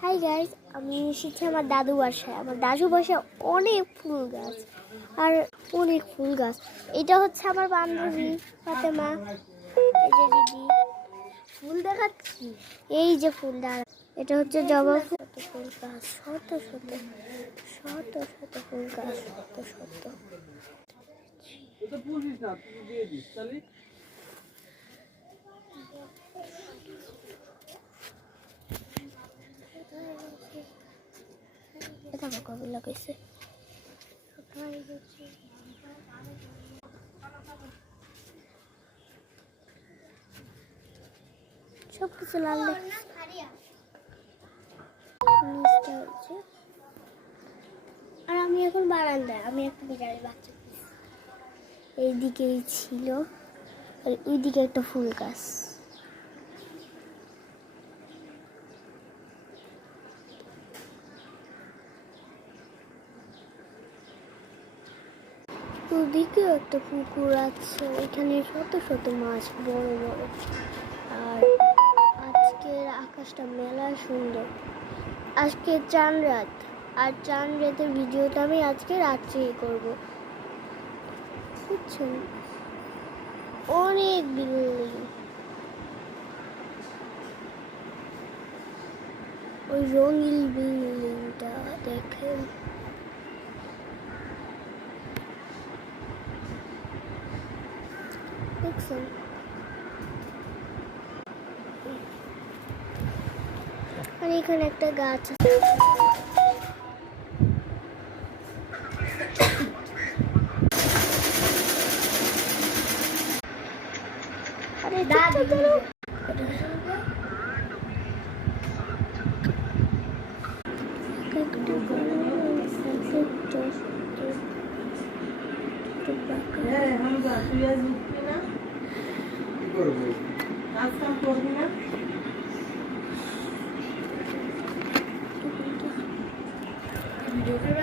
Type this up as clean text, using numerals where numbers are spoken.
Hi guys, আমি এসেছি আমার দাদু বাসায়। আমার দাদু বাসায় অনেক ফুল গাছ আর অনেক ফুল গাছ। এটা হচ্ছে আমার বান্ধবী ফাতেমা। এই যে দিদি ফুল দেখাচ্ছি, এই যে ফুল দাঁড়া, এটা হচ্ছে জবা ফুল। ফুল গাছ শত শত শত শত ফুল গাছ, শত শত। এটা কবে লাগাইছে? সব কিছু লাল আর আমি এখন বারান্দায়, আমি একটা বিড়াল বাচ্চা এইদিকেই ছিল আর ওইদিকে একটা ফুল গাছ। ওদিকেও একটা পুকুর আছে, এখানে শত শত মাছ, বড় বড়। আর আজকের আকাশটা মেলা সুন্দর। আজকে চাঁদ রাত, আর চাঁদ রাতের ভিডিওটা আমি আজকে রাত্রেই করবো, বুঝছেন? অনেক বিল্ডিং, ওই রঙিন বিল্ডিংটা দেখেন। দেখছেন? আর এখানে একটা গাছ আছে। আরে দাদু ভিডিওটা